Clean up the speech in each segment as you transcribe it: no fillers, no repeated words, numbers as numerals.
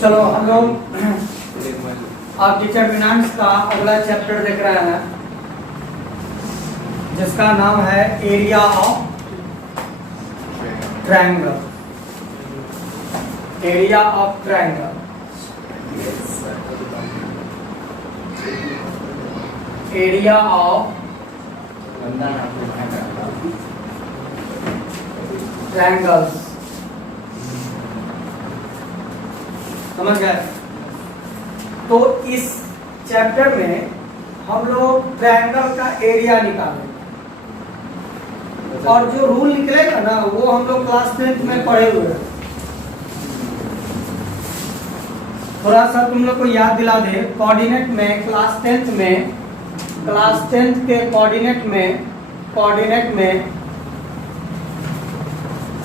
चलो हम लोग अब डिटरमिनेंट्स का अगला चैप्टर देख रहे हैं जिसका नाम है area of triangle. Area of triangle. Area of triangles. समझ गए? तो इस चैप्टर में हम लोग ट्रायंगल का एरिया निकालेंगे और जो रूल निकलेगा ना वो हम लोग क्लास 10th में पढ़े हुए हैं। थोड़ा सा तुम लोग को याद दिला दे, कोऑर्डिनेट में क्लास 10th में, क्लास 10th के कोऑर्डिनेट में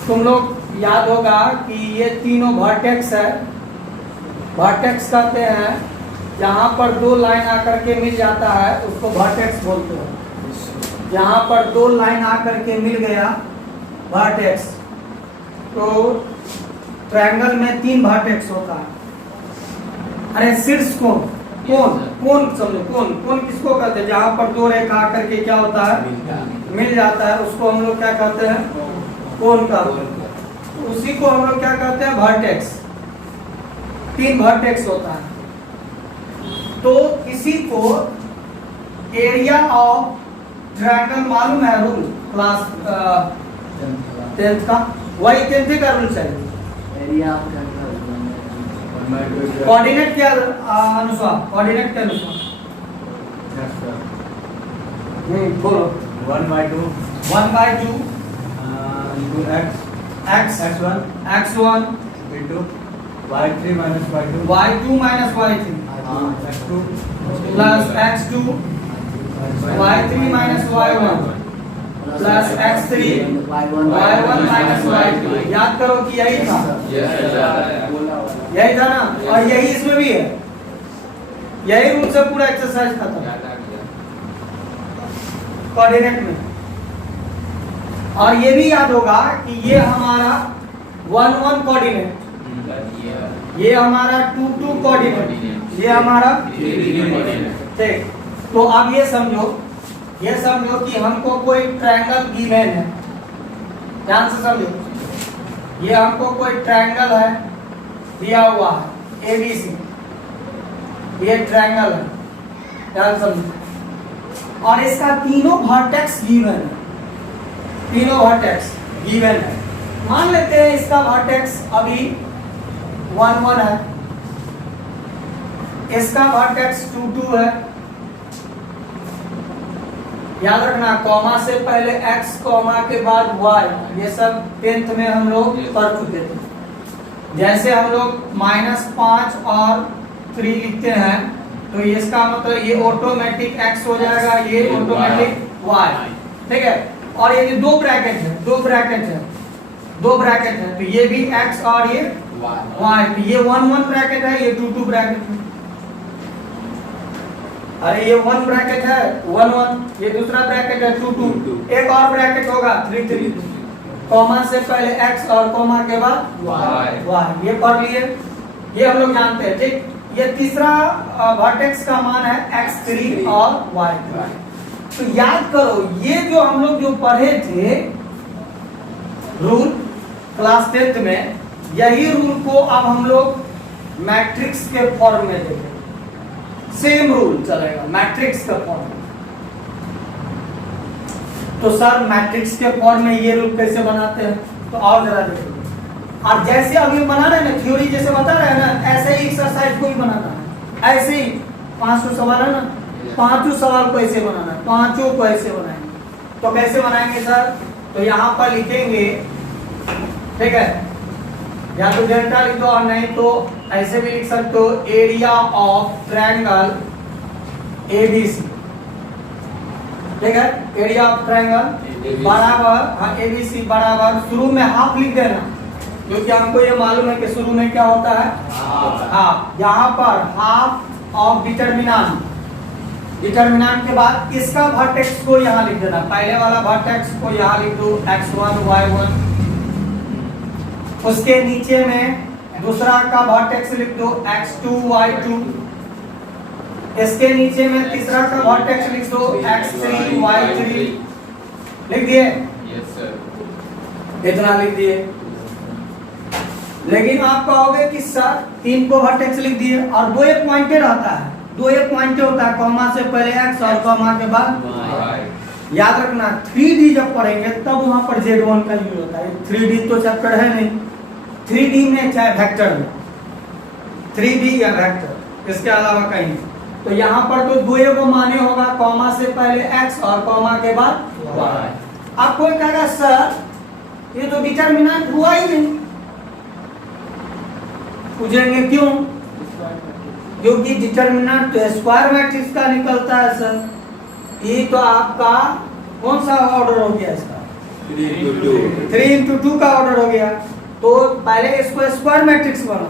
तुम लोग याद होगा कि ये तीनों वर्टेक्स है। वर्टेक्स कहते हैं जहाँ पर दो लाइन आकर के मिल जाता है उसको वर्टेक्स बोलते हैं। जहाँ पर दो लाइन आकर के मिल गया वर्टेक्स। तो ट्रायंगल में 3 वर्टेक्स होता है। अरे शीर्ष कोण, कोण समझो, कोण किसको कहते हैं? जहाँ पर दो रेखा आकर के क्या होता है, मिल जाता है, उसको हम लोग क्या कहते हैं? कोण का। उसी को हम लोग क्या कहते हैं? वर्टेक्स। 3 वर्टेक्स होता है। तो इसी को एरिया ऑफ ट्रायंगल मालूम है रूल क्लास 10th का? वही 10th का रूल चाहिए। एरिया कोऑर्डिनेट के अनुसार, कोऑर्डिनेट के अनुसार बोलो। 1/2 1/2 into x1 x1 into y3 minus y2 y2 minus y3 x2 plus x2 y3 minus y1 plus x3 y1 minus y2। याद करो कि यही था, यही था ना, और यही इसमें भी है। यही रूल से पूरा एक्सरसाइज खत्म कोऑर्डिनेट में। और ये भी याद होगा कि ये हमारा 1-1 कोऑर्डिनेट, ये हमारा 2-2 कोऑर्डिनेट, ये हमारा ठीक। तो अब ये समझो कि हमको कोई ट्रायंगल गिवन है। ध्यान से समझो, ये हमको कोई ट्रायंगल है दिया हुआ है ABC। ये ट्रायंगल है, ध्यान समझो, और इसका तीनों वर्टेक्स गिवन है। तीनों वर्टेक्स गिवन है। मान लेते हैं इसका वर्टेक्स अभी 1-1 है, इसका वर्टेक्स 2-2 है। याद रखना, कॉमा से पहले x, कॉमा के बाद y, ये सब 10th में हम लोग कर चुके थे। जैसे हम लोग -5 और 3 लिखते हैं तो इसका मतलब ये ऑटोमेटिक x हो जाएगा, ये ऑटोमेटिक y। ठीक है? और ये 2 ब्रैकेट है, 2 ब्रैकेट है, तो ये भी x और ये y। तो ये 1-1 ब्रैकेट है, ये 2-2 ब्रैकेट है। अरे ये 1 ब्रैकेट है 1-1, ये दूसरा ब्रैकेट है 2-2, एक और ब्रैकेट होगा 3-3। कॉमा से पहले x और कॉमा के बाद y, ये पढ़ लिए, ये हम लोग जानते हैं। ठीक, ये तीसरा वर्टेक्स का मान है x3 और y3। तो याद करो, ये जो हम लोग जो पढ़े थे रूल क्लास 10th में, यही रूल को अब हम लोग मैट्रिक्स के फॉर्म में देखेंगे। सेम रूल चलेगा मैट्रिक्स के फॉर्म में। तो सर मैट्रिक्स के फॉर्म में ये रूल कैसे बनाते हैं? तो और जरा देखिए। और जैसे अभी बना रहे हैं ना, थ्योरी जैसे बता रहे हैं ना, ऐसे ही एक्सरसाइज को भी बनाना है। ऐसे ही 500 सवाल है ना, 5 सवाल को ऐसे बनाना है, 5 को ऐसे बनाएंगे। तो कैसे बनाएंगे सर? तो यहाँ पर लिखेंगे, ठीक है, या तो डेल्टा लिख दो और नहीं तो ऐसे भी लिख सकते हो, एरिया ऑफ ट्रायंगल ABC। ठीक है, एरिया ऑफ ट्रायंगल बराबर, हाँ ABC बराबर, शुरू में हाफ लिख देना क्योंकि हमको ये मालूम है कि शुरू में क्या होता है, हाफ। यहाँ पर हाफ ऑफ डिटरमिनेंट, डिटरमिनेंट के बाद इसका वर्टेक्स को यहाँ लिख देना। पहले वाला वर्टेक्स को यहाँ लिख दो x1 y1, उसके नीचे में दूसरा का वर्टेक्स लिख दो x2 y2। इसके नीचे में तीसरा का वर्टेक्स लिख दो x3 y3। लिख दिए? Yes sir. इतना लिख दिए। लेकिन आप कहोगे कि सर 3 को वर्टेक्स लिख दिए और 2 एक पॉइंटेड रहता है, 2 एक पॉइंटेड होता है, कॉमा से पहले x और कॉमा के बाद वाई। याद रखना 3D जब पढ़ेंगे तब वहां पर Z1 का यूज होता है। 3D तो चैप्टर है नहीं, 3D में चाहे वेक्टर में, 3D या वेक्टर, इसके अलावा कहीं। तो यहाँ पर तो 2 को माने होगा, कॉमा से पहले x और कॉमा के बाद वाई। अब कोई कहेगा सर ये तो डिटरमिनेंट हुआ ही नहीं। पूछेंगे क्यों? क्योंकि डिटरमिनेंट तो स्क्वायर मैट्रिक्स का निकलता है सर। ये तो आपका कौन सा ऑर्डर हो गया इसका? 3 into 2 का ऑर्डर हो गया। तो पहले इसको स्क्वायर मैट्रिक्स बना।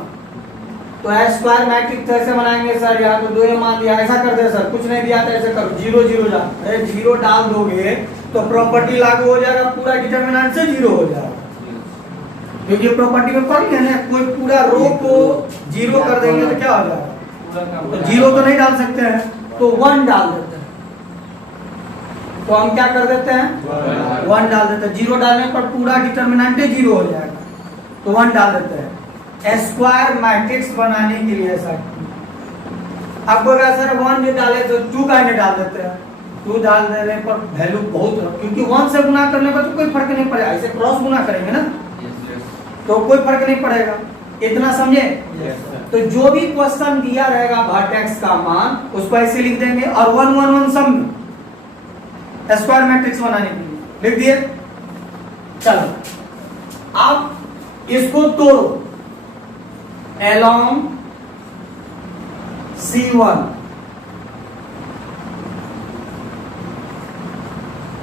तो स्क्वायर मैट्रिक्स कैसे बनाएंगे सर? यहाँ तो 2 मान दिया, ऐसा कर दे सर, कुछ नहीं दिया था ऐसे करो, 0 0 जा। अरे 0 डाल दोगे तो प्रॉपर्टी लागू हो जाएगा, पूरा डिटरमिनेंट से 0 हो जाएगा। क्योंकि प्रॉपर्टी में पढ़ लिया ना, कोई पूरा रो को 0 कर देंगे तो क्या हो जाएगा? तो 0 तो नहीं डाल सकते हैं, तो 1 डाल देते हैं। तो हम क्या कर देते हैं? 1 डाल देते हैं। 0 डालने पर पूरा डिटरमिनेंट 0 हो जाएगा, तो 1 डाल देते हैं। स्क्वायर मैट्रिक्स बनाने के लिए ऐसा। अब बोला सर 1 जो डाले तो 2 का नहीं डाल देते हैं। 2 डाल देने पर वैल्यू बहुत, क्योंकि 1 से गुना करने पर तो कोई फर्क नहीं पड़ेगा, ऐसे क्रॉस गुना करेंगे ना तो कोई फर्क नहीं पड़ेगा। इतना समझे? तो जो भी क्वेश्चन दिया रहेगा वर्टेक्स का मान उसको ऐसे लिख देंगे और 1 1 1 सब में स्क्वायर मैट्रिक्स बनाने के लिए लिख दिए। चलो अब इसको तोड़ो along C1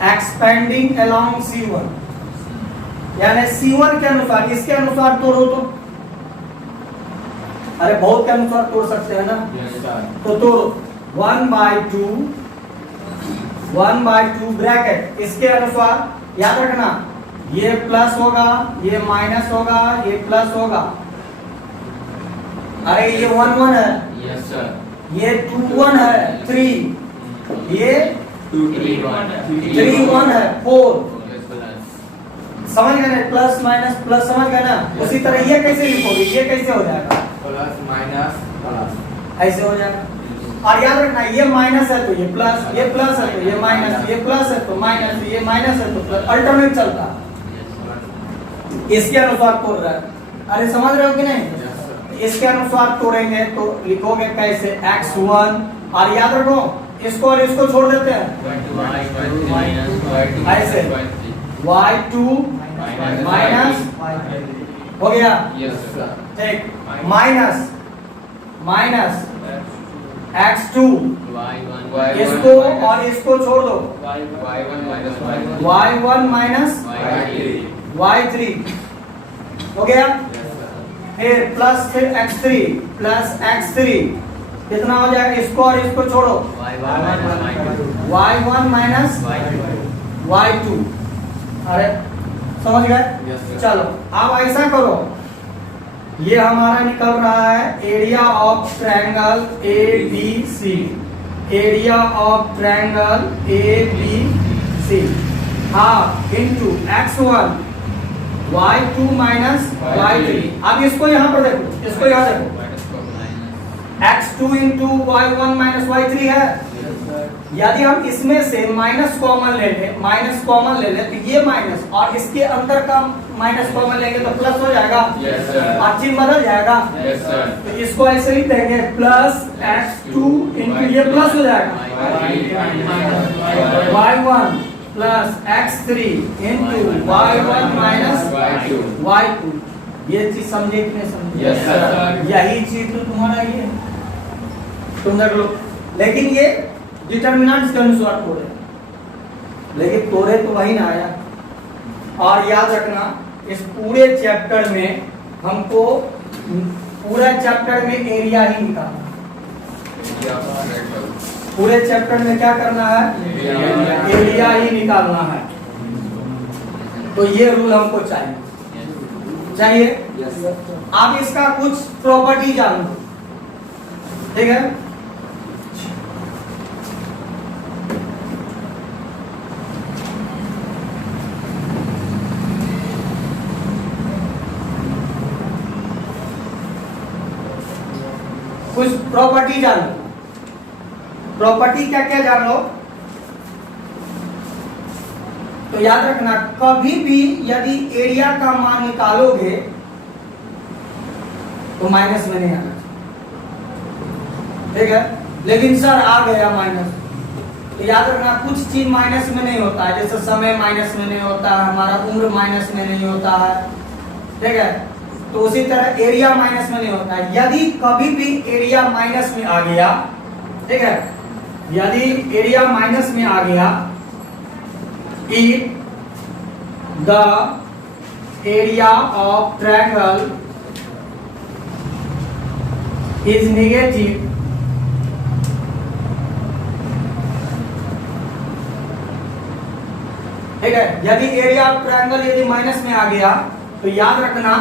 expanding along C1, यानी C1 के अनुसार, इसके अनुसार तोड़ो तो, अरे बहुत के अनुसार तोड़ सकते हैं ना। Yes sir. तो तोड़ो 1/2 1/2 ब्रैकेट, इसके अनुसार याद रखना ये प्लस होगा, ये माइनस होगा, ये प्लस होगा। अरे ये 1 1 है, यस सर। ये 2 1 है 3, ये 2 3 1 3 1 है 4। Yes sir. समझ गए ना? प्लस माइनस प्लस, समझ गए ना? उसी तरह ये कैसे लिखोगे? ये कैसे हो जाएगा? प्लस माइनस प्लस ऐसे हो जाएगा। और याद रखना ये माइनस है तो ये प्लस, ये प्लस है तो ये माइनस, ये प्लस है तो माइनस, ये माइनस है तो प्लस, अल्टरनेट चलता है। इसके अनुसार तोड़ रहा है। अरे समझ रहे हो कि नहीं? इसके अनुसार तोड़ेंगे तो लिखोगे कैसे? x1, और याद रखो इसको और इसको छोड़ देते हैं, ऐसे y2 माइनस हो गया। Yes sir. ठीक, माइनस माइनस x2, y1 इसको और इसको छोड़ दो, y1 minus y1 minus y3 हो गया। फिर प्लस, फिर x3 प्लस x3 कितना हो जाएगा? इसको और इसको छोड़ो, y1 माइनस y2। अरे समझ गए? चलो अब ऐसा करो, ये हमारा निकल रहा है area of triangle ABC, area of triangle ABC half into x1 y2 minus y3। अब इसको यहाँ पर देखो, इसको यहाँ देखो, x2 into y1 minus y3 है। यदि हम इसमें से माइनस कॉमन ले लें, माइनस कॉमन ले लें तो ये माइनस और इसके अंदर का माइनस कॉमन लेंगे तो प्लस हो जाएगा। Yes sir. और चिन्ह बदल जाएगा। Yes sir. तो इसको ऐसे लिख देंगे प्लस x2 इंटू ये प्लस हो जाएगा y1 plus x3 into y1 minus y2। ये चीज समझे कि नहीं समझे? Yes sir. यही चीज तो तुम्हारा ये है, तुम देख लो। लेकिन ये डिटरमिनेंट्स के अनुसार तोड़े, लेकिन तोड़े तो वही ना आया। और याद रखना इस पूरे चैप्टर में हमको पूरा चैप्टर में एरिया ही निकालना। पूरे चैप्टर में क्या करना है? एरिया ही निकालना है। तो ये रूल हमको चाहिए। चाहिए? Yes. आप इसका कुछ प्रॉपर्टी जान लो, ठीक है? कुछ प्रॉपर्टी जान लो। प्रॉपर्टी क्या क्या जान लो? तो याद रखना, कभी भी यदि एरिया का मान निकालोगे तो माइनस में नहीं आना, ठीक है? लेकिन सर आ गया माइनस, तो याद रखना कुछ चीज माइनस में नहीं होता है, जैसे समय माइनस में नहीं होता है, हमारा उम्र माइनस में नहीं होता है, ठीक है? तो उसी तरह एरिया माइनस में नहीं होता है। यदि कभी भी एरिया माइनस में आ गया, ठीक है, यदि एरिया माइनस में आ गया, if the area of triangle is negative, ठीक है, यदि एरिया ऑफ ट्रायंगल यदि माइनस में आ गया तो याद रखना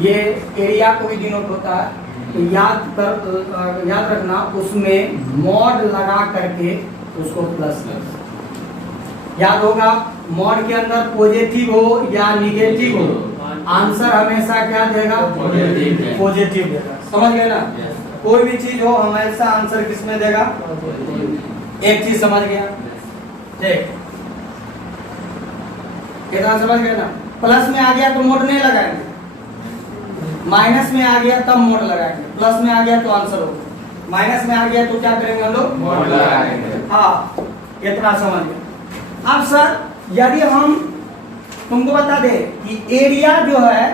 ये एरिया को भी डिनोट होता है, तो याद रखना उसमें मॉड लगा करके उसको प्लस याद होगा। मॉड के अंदर पॉजिटिव हो या निगेटिव हो, आंसर हमेशा क्या देगा? पॉजिटिव देगा। समझ गए ना? कोई भी चीज हो हमेशा आंसर किसमें देगा? एक चीज समझ गया, ठीक? इतना समझ गए ना? प्लस में आ गया तो मोड नहीं लगाएंगे, माइनस में आ गया तब मोड लगाएंगे, प्लस में आ गया तो आंसर होगा, माइनस में आ गया तो क्या करेंगे हम लोग? मोड लगाएंगे। हाँ, इतना समझ गए। अब सर यदि हम तुमको बता दे कि एरिया जो है,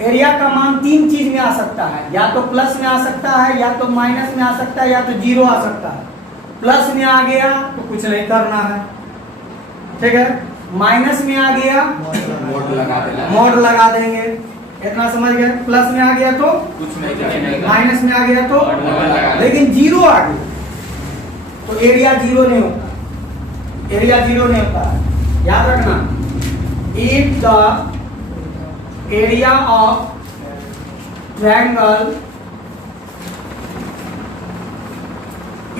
एरिया का मान तीन चीज में आ सकता है, या तो प्लस में आ सकता है, या तो माइनस में आ सकता है, या तो जीरो आ सकता है। प्लस में आ गया तो कुछ नहीं करना है, ठीक है? माइनस में आ गया मोड लगा देना, मोड लगा देंगे, इतना समझ गए? प्लस में आ गया तो कुछ नहीं करना, माइनस में आ गया तो, मोड लगा देना। लेकिन जीरो आ गया तो एरिया जीरो नहीं होता, एरिया जीरो नहीं होता है। याद रखना, if the area of triangle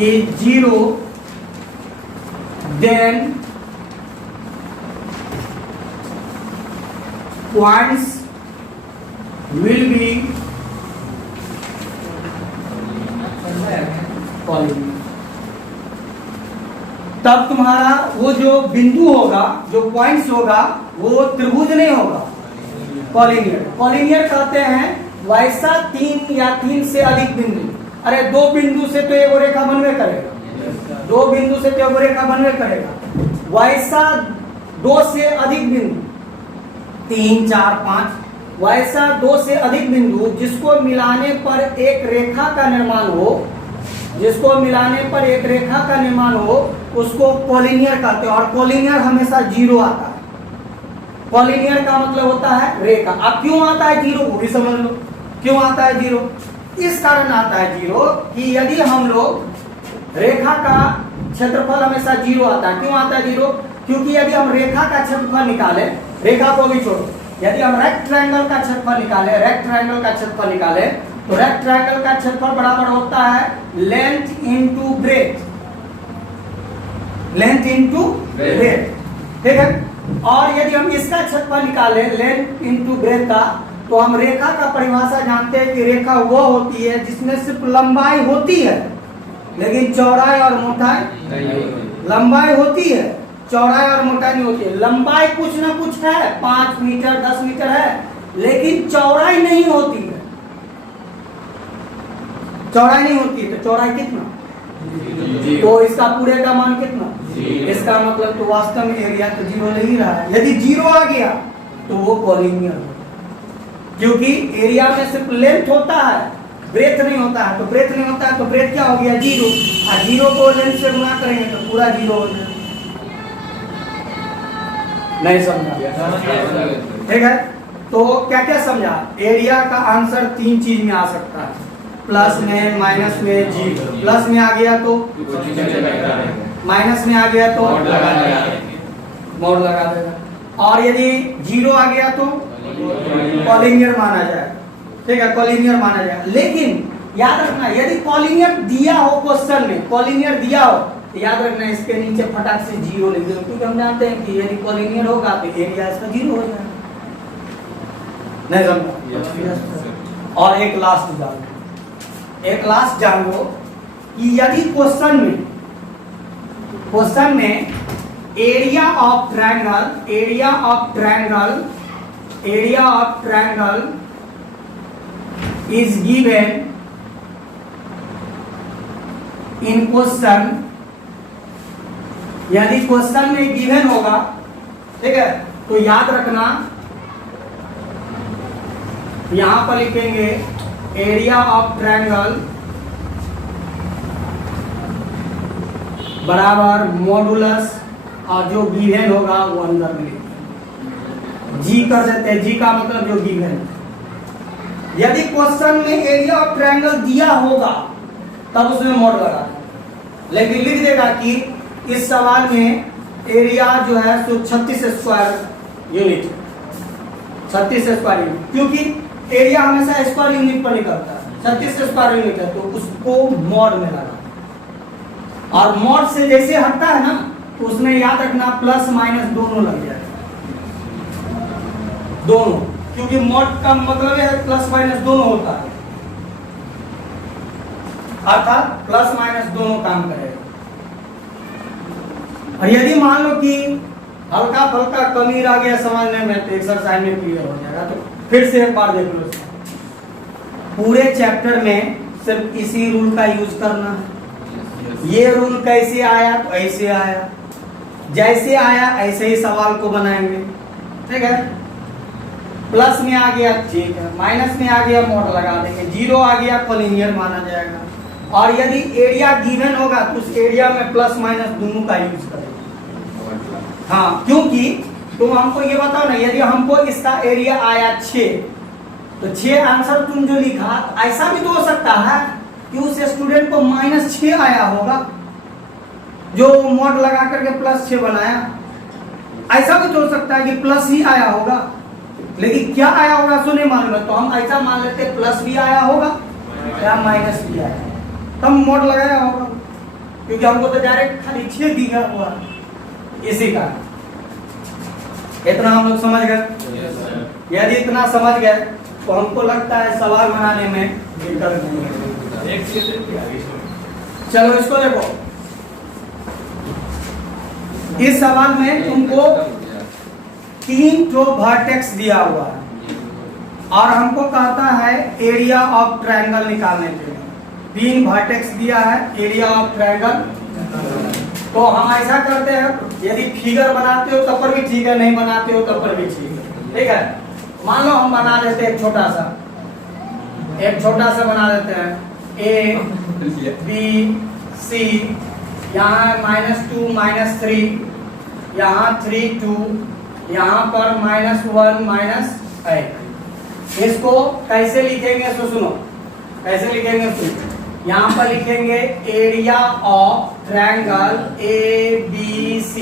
is zero then points will be polynomial। तब तुम्हारा वो जो बिंदु होगा, जो पॉइंट्स होगा, वो त्रिभुज नहीं होगा, कॉलिनियर। कॉलिनियर कहते हैं वैसा तीन या तीन से अधिक बिंदु। अरे दो बिंदु से तो एक रेखा बनवे करेगा, दो बिंदु से तो एक रेखा बनवे करेगा, वैसा दो से अधिक बिंदु, तीन चार पांच, वैसा दो से अधिक बिंदु जिसको मिलाने पर एक रेखा का निर्माण हो, जिसको मिलाने पर एक रेखा का निर्माण हो, उसको कॉलिनियर कहते हैं। और कॉलिनियर हमेशा जीरो आता है। कॉलिनियर का मतलब होता है रेखा। अब क्यों आता है जीरो वो भी समझ लो, क्यों आता है जीरो? इस कारण आता है जीरो कि यदि हम लोग रेखा का क्षेत्रफल हमेशा जीरो आता है। क्यों आता है जीरो? क्योंकि यदि हम रेखा का क्षेत्रफल निकाले, रेखा को भी छोड़ो, यदि हम रेक्टेंगल का क्षेत्रफल निकाले, रेक्टेंगल का क्षेत्रफल निकाले, तो रेक्टेंगल का क्षेत्रफल बराबर होता है length into breadth, length into breadth, ठीक है? और यदि हम इसका क्षेत्रफल निकाले लेंथ इनटू ब्रेथ का, तो हम रेखा का परिभाषा जानते हैं कि रेखा वो होती है जिसमें सिर्फ लंबाई होती है लेकिन चौड़ाई और मोटाई, लंबाई होती है चौड़ाई और मोटाई नहीं होती है। लंबाई कुछ ना कुछ है, 5 मीटर 10 मीटर है, लेकिन चौड़ाई नहीं होती है, चौड़ाई नहीं होती है। तो चौड़ाई कितना? तो इसका पूरे का मान कितना? इसका मतलब तो वास्तव में एरिया तो जीरो नहीं रहा है। यदि जीरो आ गया तो वो कॉलिनियर होगा, क्योंकि एरिया में सिर्फ लेंथ होता है, ब्रेथ नहीं होता है। तो ब्रेथ नहीं होता है तो ब्रेथ क्या हो गया? जीरो। और जीरो को लेंथ से गुणा करेंगे तो पूरा जीरो हो जाएगा। नहीं समझा? ठीक है, तो क्या क्या समझा? एरिया का आंसर तीन चीज में आ सकता है, प्लस में, माइनस में, जीरो। प्लस में आ गया तो, माइनस में आ गया तो मोड लगा देगा, और यदि 0 आ गया तो कॉलिनियर माना जाए, ठीक है, कॉलिनियर माना जाए। लेकिन याद रखना यदि कॉलिनियर दिया हो क्वेश्चन में, कॉलिनियर दिया हो तो याद रखना इसके नीचे फटाक से 0 लिख दो, क्योंकि हम जानते हैं कि यदि कॉलिनियर होगा तो एरिया इसका 0 हो जाएगा। नहीं समझा? और एक लास्ट जान लो कि यदि क्वेश्चन में area of triangle is given in question, यदि क्वेश्चन में गिवन होगा, ठीक है, तो याद रखना यहां पर लिखेंगे एरिया ऑफ ट्रायंगल बराबर मॉडुलस, और जो गिवन होगा वो अंदर में जी कर देते हैं। जी का मतलब जो गिवन है। यदि क्वेश्चन में एरिया ऑफ ट्रायंगल दिया होगा तब उसमें मॉड लगा, लेकिन लिख देगा कि इस सवाल में एरिया जो है तो 36 स्क्वायर यूनिट, 36 स्क्वायर यूनिट, क्योंकि एरिया हमेशा स्क्वायर यूनिट पर निकलता है, 36 स्क्वायर यूनिट है तो उसको मॉड में लगा। और मॉड से जैसे हटता है ना तो उसमें याद रखना प्लस माइनस दोनों लग जाएगा, दोनों, क्योंकि मॉड का मतलब है प्लस माइनस दोनों होता है, अर्थात प्लस माइनस दोनों काम करेगा। और यदि मान लो कि हल्का फल्का कमी रह गया समझने में तो एक्सरसाइज में क्लियर हो जाएगा। तो फिर से एक बार देख लो, पूरे चैप्टर में सिर्फ इसी रूल का यूज करना है। ये रूल कैसे आया तो ऐसे आया, जैसे आया ऐसे ही सवाल को बनाएंगे, ठीक है। प्लस में आ गया ठीक है, माइनस में आ गया मॉड लगा देंगे, 0 आ गया कॉलिनियर माना जाएगा। और यदि एरिया गिवन होगा तो उस एरिया में प्लस माइनस दोनों का यूज करेंगे। हाँ, क्योंकि तुम हमको ये बताओ ना, यदि हमको इसका एरिया आया 6 तो 6 आंसर तुम जो लिखा, ऐसा भी तो हो सकता है कि उस स्टूडेंट को -6 आया होगा जो मॉड लगा करके +6 बनाया। ऐसा भी तो हो सकता है कि प्लस ही आया होगा, लेकिन क्या आया होगा सो नहीं मालूम है, तो हम ऐसा मान लेते प्लस भी आया होगा या माइनस भी आया, तब मॉड लगाया होगा, क्योंकि हमको तो डायरेक्ट खाली 6 दिया हुआ इसी का। इतना हम लोग समझ गए। यदि इतना समझ गए तो हमको लगता है सवाल बनाने में दिक्कत नहीं है। चलो इसको देखो, इस सवाल में तुमको 3 ठो वर्टेक्स दिया हुआ है और हमको कहता है एरिया ऑफ ट्रायंगल निकालने के लिए। 3 वर्टेक्स दिया है, एरिया ऑफ ट्रायंगल। तो हम ऐसा करते हैं, यदि फिगर बनाते हो तब पर भी ठीक है, नहीं बनाते हो तब पर भी ठीक है, ठीक है। मान लो हम बना देते हैं एक छोटा सा बना देते हैं, A B C, यहाँ -2 -3, यहाँ 3 2, यहाँ पर -1 -8। इसको कैसे लिखेंगे तो सुनो, कैसे लिखेंगे सुनो। यहाँ पर लिखेंगे area of triangle ABC।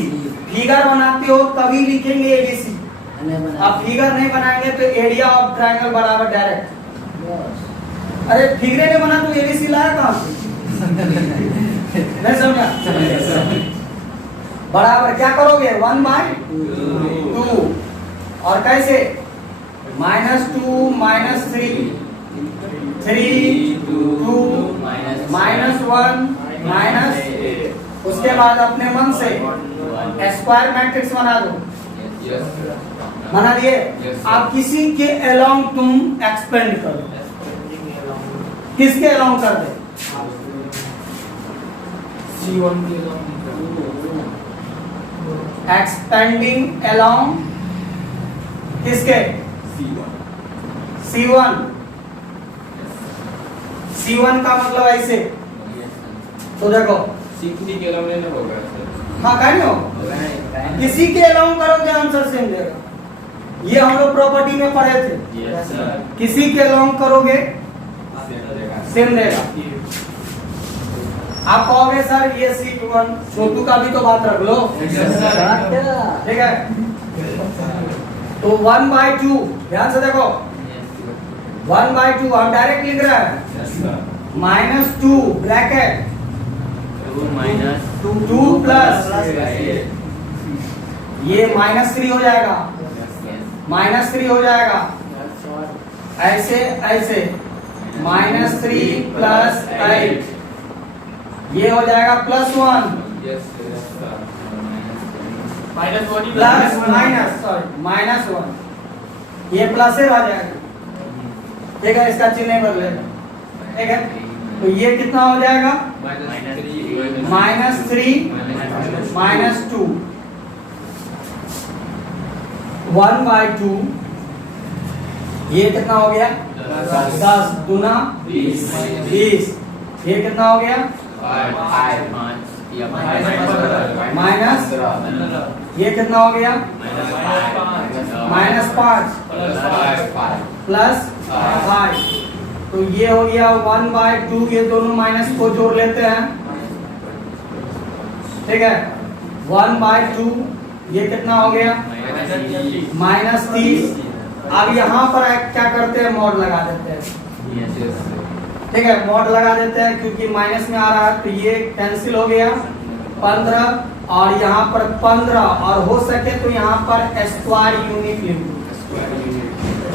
Figure बनाते हो तभी लिखेंगे ABC, अब फिगर नहीं बनाएंगे तो एरिया ऑफ ट्रायंगल बराबर डायरेक्ट। अरे फिगरे नहीं बना तो ABC लाया कहाँ से? नहीं समझा? बराबर क्या करोगे 1/2 और कैसे -2 -3 3 2 -1 उसके बाद अपने मन से स्क्वायर मैट्रिक्स बना दो। बना दिए? आप किसी के अलोंग तुम एक्सपेंड करो, किसके अलोंग कर दे? C1 के अलोंग एक्सपेंडिंग अलोंग किसके? C1। C1 का मतलब ऐसे, तो देखो के अलावा नहीं होगा सर। हाँ कहीं हो, किसी के अलाउंग करोगे आंसर सेम देगा। ये हम लोग प्रॉपर्टी में पढ़े थे, यस सर। किसी के अलाउंग करोगे सेम देगा। आप कहोगे सर ये C1, छोटू का भी तो बात रख लो, ठीक है। तो 1/2 ध्यान से देखो 1/2 हम डायरेक्ट लिख रहे हैं -2 ब्रैकेट 2 प्लस ये -3 हो जाएगा -3 हो जाएगा ऐसे ऐसे -3 प्लस 8 ये हो जाएगा +1 प्लस माइनस सॉरी -1 ये प्लस से आ जाएगा ठीक है इसका चिन्ह बदलेगा ठीक है तो ये कितना हो जाएगा -3 -2 1/2 ये कितना हो गया 10 दूना 20 ये कितना हो गया माइनस ये कितना हो गया -5 प्लस 5 तो ये हो गया 1/2 ये दोनों माइनस को जोड़ लेते हैं ठीक है 1/2 ये कितना हो गया -30 अब यहाँ पर क्या करते हैं मॉड लगा देते हैं ठीक है मॉड लगा देते हैं क्योंकि माइनस में आ रहा है तो ये कैंसिल हो गया 15 और यहाँ पर 15 और हो सके तो यहाँ पर स्क्वायर यूनिट लिख दो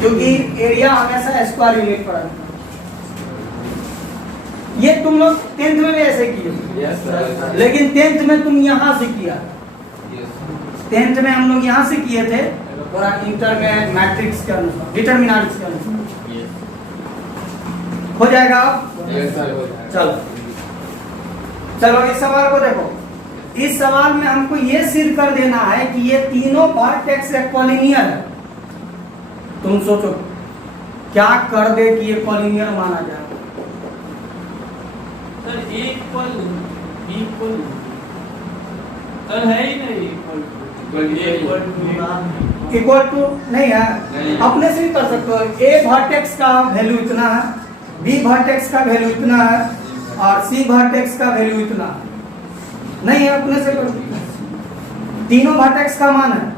क्योंकि एरिया हमेशा स्क्वायर यूनिट पर आता है ये तुम लोग 10th में भी ऐसे किए लेकिन 10th में तुम यहाँ से किया 10th में हम लोग यहाँ से किए थे और इंटर में मैट्रिक्स के अनुसार डिटरमिनेंट्स के अनुसार हो जाएगा अब चलो चलो इस सवाल को देखो इस सवाल में हमको ये सिद्ध कर देना है कि ये तीनों वर्टेक्स एक कॉलिनियर है तुम सोचो क्या कर दे कि ये कॉलिनियर माना जाए सर इक्वल सर है ही नहीं इक्वल टू नहीं है अपने से भी कर सकते हो ए वर्टेक्स का वैल्यू इतना है बी वर्टेक्स का वैल्यू इतना है और सी वर्टेक्स का वैल्यू इतना है नहीं है अपने से कर तीनों वर्टेक्स का मान है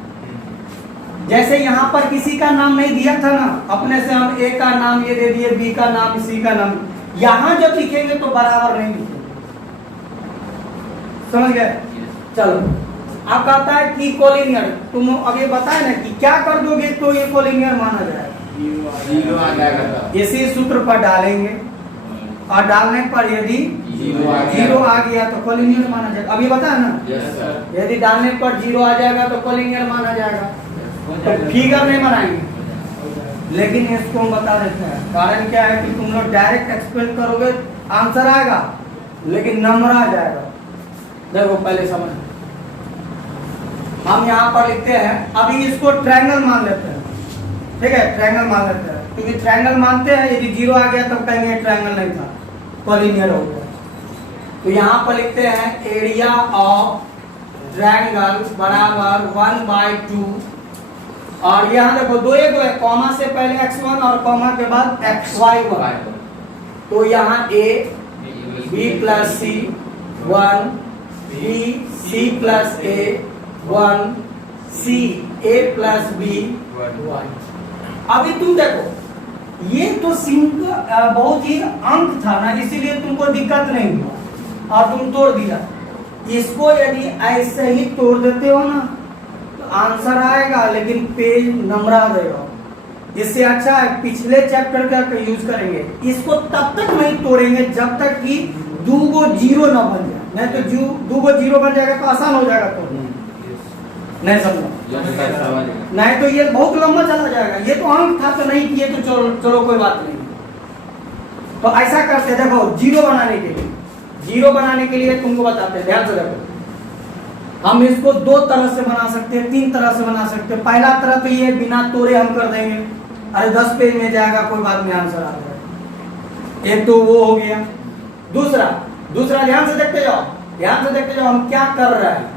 जैसे यहाँ पर किसी का नाम नहीं दिया था ना अपने से हम ए का नाम ये दे दिए बी का नाम सी का नाम यहाँ जब लिखेंगे तो बराबर नहीं लिखेंगे समझ गए चलो आप कहता है कि कॉलिनियर तुम अब ये बताए ना कि क्या कर दोगे तो ये कॉलिनियर माना जाएगा इसी सूत्र पर डालेंगे और डालने पर यदि जीरो आ गया तो कॉलिनियर माना जाएगा अभी बताया ना यदि डालने पर 0 आ जाएगा तो कॉलिनियर माना जाएगा तो फिगर नहीं बनाएंगे लेकिन इसको हम बता देते हैं कारण क्या है कि तुम लोग डायरेक्ट एक्सप्लेन करोगे आंसर आएगा लेकिन नंबर आ जाएगा देखो पहले समझ हम यहाँ पर लिखते हैं अभी इसको ट्रायंगल मान लेते हैं ठीक है ट्रायंगल मान लेते हैं क्योंकि ट्रायंगल मानते हैं यदि 0 आ गया तब कहेंगे ट्रायंगल नहीं था कॉलिनियर हो गया तो यहाँ पर लिखते हैं एरिया ऑफ ट्रायंगल बराबर 1/2 और यहाँ देखो दो एक है कॉमा से पहले x1 और कॉमा के बाद xy1 तो यहाँ a b plus c 1 b c plus a 1 c a plus b 1 अभी तुम देखो ये तो सिंपल बहुत ही अंक था ना इसीलिए तुमको दिक्कत नहीं हुआ और तुम तोड़ दिया इसको यदि ऐसे ही तोड़ देते हो ना आंसर आएगा लेकिन पेज नंबरा देगा इससे अच्छा है पिछले चैप्टर का यूज करेंगे इसको तब तक नहीं तोड़ेंगे जब तक कि 2 0 ना बन जाए नहीं तो 2 0 बन जाएगा तो आसान हो जाएगा तो नहीं समझो नहीं तो ये बहुत लंबा चला जाएगा ये तो अंक था तो नहीं किए तो चलो कोई बात नहीं तो ऐसा करते देखो 0 बनाने के लिए तुमको बताते हैं ध्यान से देखो हम इसको 2 तरह से बना सकते हैं 3 तरह से बना सकते हैं पहला तरह तो ये बिना तोड़े हम कर देंगे अरे 10 पेज में जाएगा कोई बात नहीं आंसर आ जाएगा एक तो वो हो गया दूसरा ध्यान से देखते जाओ हम क्या कर रहे हैं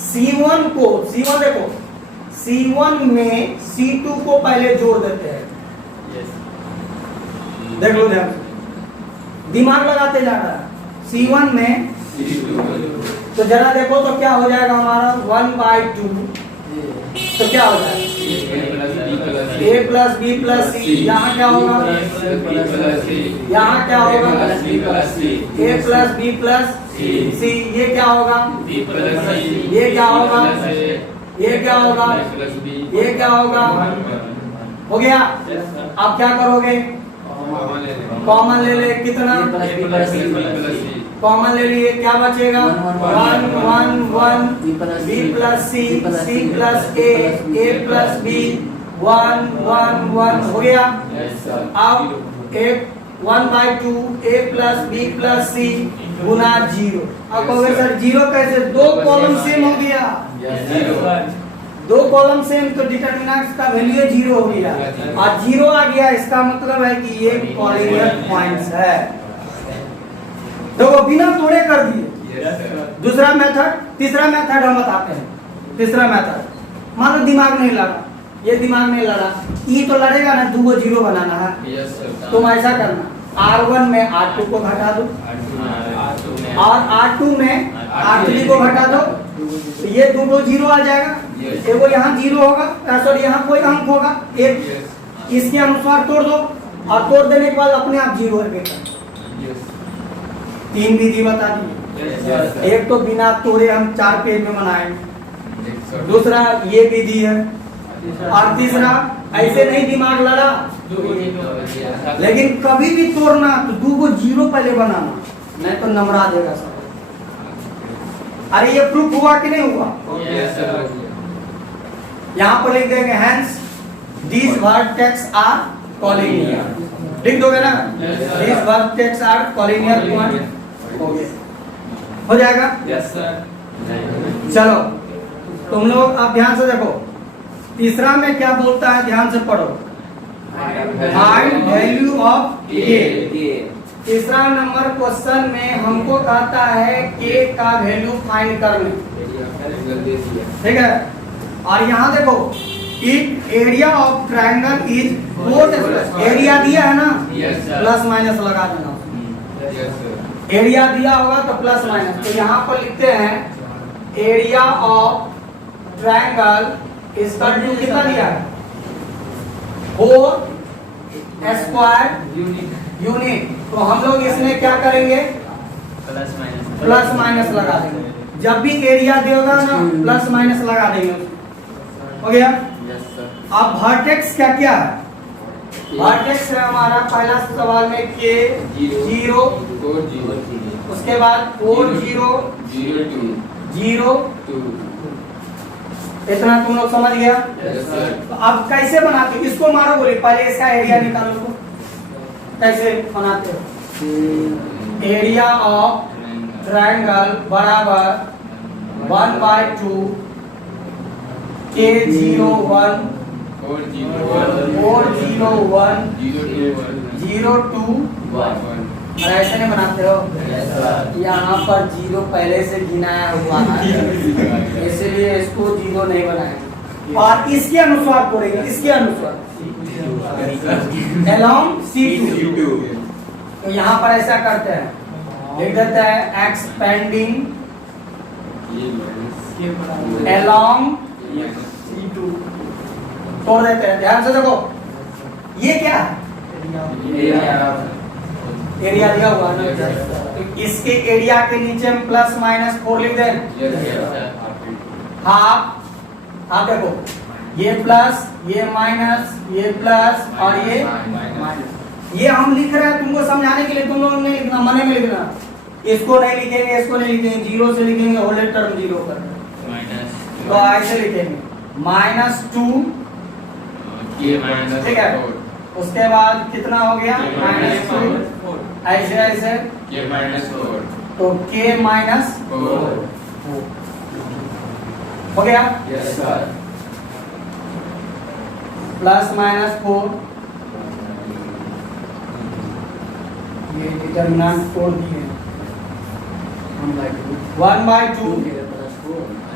C1 देखो C1 में C2 को पहले जोड़ देते हैं देख लो ध्यान से दिमाग लगाते जा रहा है C1 में तो जरा देखो तो क्या हो जाएगा हमारा 1/2, तो क्या हो जाएगा a प्लस बी प्लस सी, यहाँ क्या होगा, यहाँ क्या होगा a प्लस बी प्लस सी, ये क्या होगा, ये क्या होगा, ये क्या होगा, ये क्या होगा, हो गया। अब क्या करोगे, कॉमन ले ले, कितना कॉमन ले लिए, क्या बचेगा 1 1 1 बी प्लस सी, सी प्लस ए प्लस बी, 1 1 1 हो गया। अब एक 1/2 a प्लस बी प्लस सी गुना 0। अब कहोगे सर 0 कैसे, दो कॉलम सेम हो गया, दो कॉलम सेम तो डिटरमिनेंट का वैल्यू 0 हो गया, और 0 आ गया, इसका मतलब है कि ये कॉलिनियर पॉइंट्स है। देखो बिना तोड़े कर दिए। दूसरा मेथड, तीसरा मेथड हम बताते हैं। तीसरा मेथड, मान लो दिमाग नहीं लगा, ये दिमाग नहीं लड़ा, ई तो लड़ेगा ना, 2 को 0 बनाना है, तुम ऐसा करना, R1 में R2 को घटा दो और R2 में R3 को घटा दो, तो ये दोनों 0 आ जाएगा, वो यहाँ 0 होगा, सॉरी यहाँ कोई अंक होगा, एक इसके अनुसार तोड़ दो, और तोड़ देने के बाद अपने आप 0 है। 3 विधि बता दी, एक तो बिना तोड़े हम 4 पेज में बनाएंगे, दूसरा ये विधि है, और तीसरा ऐसे नहीं दिमाग लड़ा, लेकिन कभी भी तोड़ना तो 2 को 0 पहले बनाना, नहीं तो नमरा देगा सब। अरे ये प्रूफ हुआ कि नहीं हुआ, यहाँ पर लिख देंगे hence this vertex are collinear, लिख दोगे ना, this vertex are collinear point, हो जाएगा। चलो तुम लोग अब ध्यान से देखो, तीसरा में क्या बोलता है, ध्यान से पढ़ो, फाइंड वैल्यू ऑफ k। तीसरा नंबर क्वेश्चन में हमको कहता है k का वैल्यू फाइंड करने, ठीक है। और यहाँ देखो, if area of triangle is 4, area दिया है ना, प्लस माइनस लगा देना, एरिया दिया होगा तो प्लस माइनस, तो यहाँ पर लिखते हैं एरिया ऑफ ट्रायंगल इसका टू कितना दिया है, 4 स्क्वायर यूनिट, तो हम लोग इसमें क्या करेंगे, प्लस माइनस लगा देंगे, जब भी एरिया देगा ना प्लस माइनस लगा देंगे, हो गया। अब वर्टेक्स क्या क्या है, वर्टेक्स है हमारा पहला सवाल में k 0, उसके बाद 4 0 0 2, इतना तुम लोग समझ गया। तो अब कैसे बनाते, इसको मारो बोले, पहले इसका एरिया निकालो, तो कैसे बनाते हो, एरिया ऑफ ट्रायंगल बराबर 1/2 k 0 1 4 0 1 0 2 1, और ऐसे नहीं बनाते हो, यहाँ पर 0 पहले से गिनाया हुआ है, इसलिए इसको 0 नहीं बनाएंगे, और इसके अनुसार तोड़ेंगे, इसके अनुसार along C2, तो यहाँ पर ऐसा करते हैं, लिख देते हैं एक्सपेंडिंग along C2, तोड़ देते हैं। ध्यान से देखो, ये क्या है, एरिया दिया हुआ है, तो इसके एरिया के नीचे हम प्लस माइनस 4 लिख दें, हाफ, आप देखो ये प्लस ये माइनस ये प्लस और ये माइनस, ये हम लिख रहे हैं तुमको समझाने के लिए, तुम लोग नहीं लिखना, मने में लिखना, इसको नहीं लिखेंगे, इसको नहीं लिखेंगे, 0 से लिखेंगे, होल टर्म 0 कर, तो ऐसे लिखेंगे -2, ठीक है, उसके बाद कितना हो गया -2, ऐसे ऐसे -4, तो k -4 हो गया, प्लस -4, ये डिटरमिनेंट 4 दिए 1/2,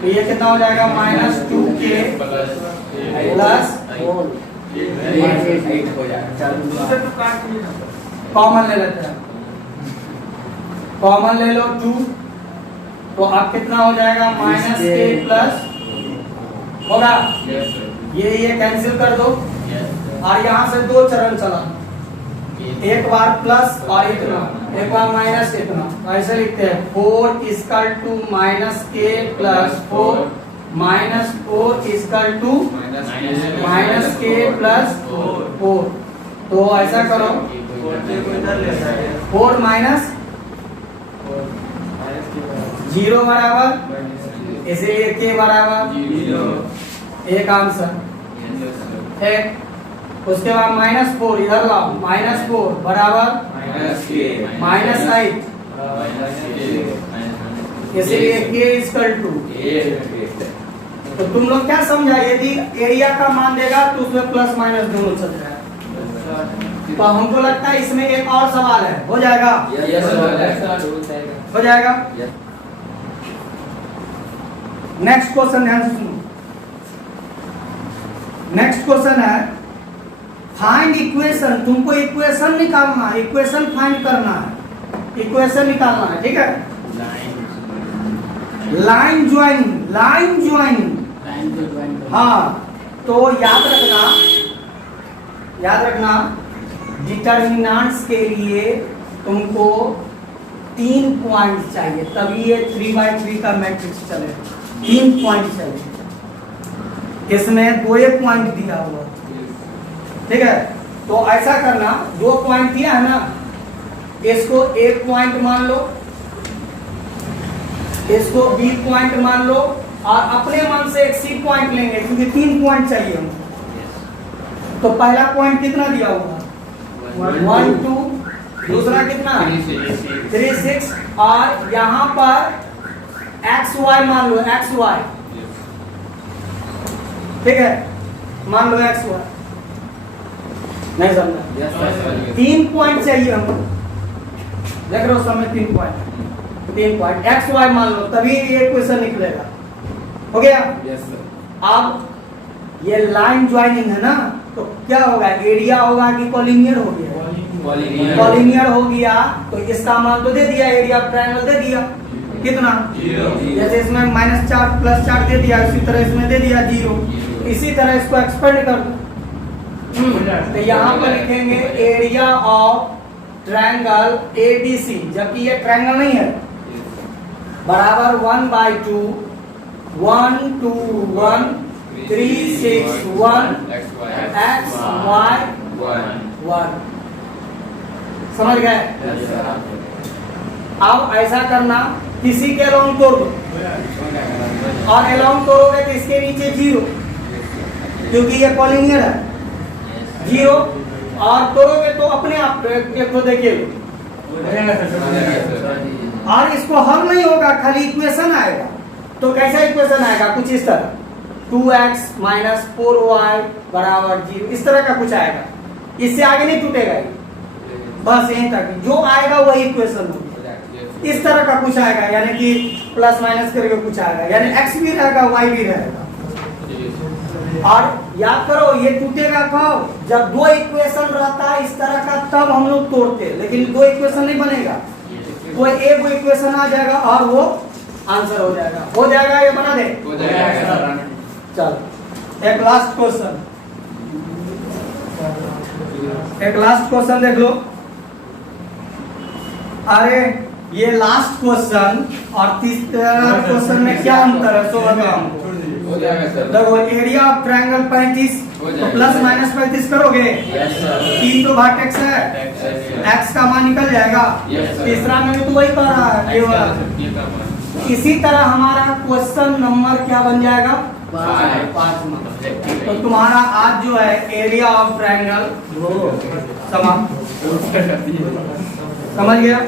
तो ये कितना हो जाएगा -2k प्लस 4, कॉमन ले लेते हैं, कॉमन ले लो 2, तो अब कितना हो जाएगा माइनस के प्लस होगा यस सर ये कैंसिल कर दो यस और यहाँ से दो चरण चला एक बार प्लस और इतना एक बार माइनस इतना तो ऐसे लिखते हैं 4 equal to minus k plus 4 minus 4 equal to minus k plus 4 तो ऐसा करो 4 माइनस 0 बराबर इसलिए के बराबर एक आंसर ठीक उसके बाद माइनस 4 इधर लाओ माइनस 4 बराबर माइनस 8 इसलिए के इक्वल टू तो तुम लोग क्या समझा यदि एरिया का मान देगा तो उसमें प्लस माइनस दोनों चल जाएगा तो हमको लगता है इसमें एक और सवाल है हो जाएगा हो जाएगा नेक्स्ट क्वेश्चन ध्यान से सुनो नेक्स्ट क्वेश्चन है फाइंड इक्वेशन तुमको इक्वेशन निकालना है इक्वेशन फाइंड करना है इक्वेशन निकालना है ठीक है लाइन ज्वाइनिंग हाँ तो याद रखना डिटर्मिनेंट्स के लिए तुमको 3 पॉइंट चाहिए तभी ये 3x3 का मैट्रिक्स चलेगा 3 पॉइंट चाहिए इसमें 2 पॉइंट दिया हुआ ठीक है तो ऐसा करना 2 पॉइंट दिया है ना इसको 1 पॉइंट मान लो इसको B पॉइंट मान लो और अपने मन से एक C पॉइंट लेंगे क्योंकि 3 पॉइंट चाहिए हमको तो पहला पॉइंट कितना दिया होगा 1 2 दूसरा कितना 3 6 और यहाँ पर एक्स वाई मान लो एक्स वाई ठीक है मान लो एक्स वाई नहीं समझा 3 पॉइंट चाहिए हमको देख रहे हो समय 3 पॉइंट एक्स वाई मान लो तभी ये क्वेश्चन निकलेगा हो गया अब ये लाइन ज्वाइनिंग है ना तो क्या होगा एरिया होगा कि कॉलिनियर हो गया कॉलिनियर हो गया तो इसका मान तो दे दिया एरिया ट्रायंगल दे दिया कितना जैसे इसमें -4 +4 दे दिया इसी तरह इसमें दे दिया 0 इसी तरह इसको एक्सपेंड कर दो तो यहाँ पर लिखेंगे एरिया ऑफ ट्रायंगल ABC जबकि ये ट्रायंगल नहीं है बराबर 1/2 1 2 1 3 6 1 x y 1 समझ गए अब ऐसा करना किसी के अलाउंग तोड़ दो और अलाउंग तोड़ोगे तो इसके नीचे 0 क्योंकि ये कॉलिनियर है 0 और तोड़ोगे तो अपने आप एक तो देखिए और इसको हल नहीं होगा खाली इक्वेशन आएगा तो कैसा इक्वेशन आएगा कुछ इस तरह 2x - 4y = 0 इस तरह का कुछ आएगा इससे आगे नहीं टूटेगा ये बस यहीं तक जो आएगा वही इक्वेशन होगा इस तरह का कुछ आएगा यानी कि प्लस माइनस करके कुछ आएगा यानी x भी रहेगा y भी रहेगा और याद करो ये टूटेगा कब जब 2 इक्वेशन रहता है इस तरह का तब हम लोग तोड़ते हैं लेकिन 2 इक्वेशन नहीं बनेगा कोई एक इक्वेशन आ जाएगा और वो आंसर हो जाएगा ये बना दे चल एक लास्ट क्वेश्चन देख लो अरे ये लास्ट क्वेश्चन और तीसरा क्वेश्चन में क्या अंतर है सो बताओ हमको देखो एरिया ऑफ ट्रायंगल 35 तो प्लस माइनस 35 करोगे 3 तो वर्टेक्स है x का मान निकल जाएगा तीसरा में भी तो वही कर रहा है ये वाला इसी तरह हमारा क्वेश्चन नंबर क्या बन जाएगा 5 तो तुम्हारा आज जो है एरिया ऑफ ट्रायंगल समाप्त समझ गया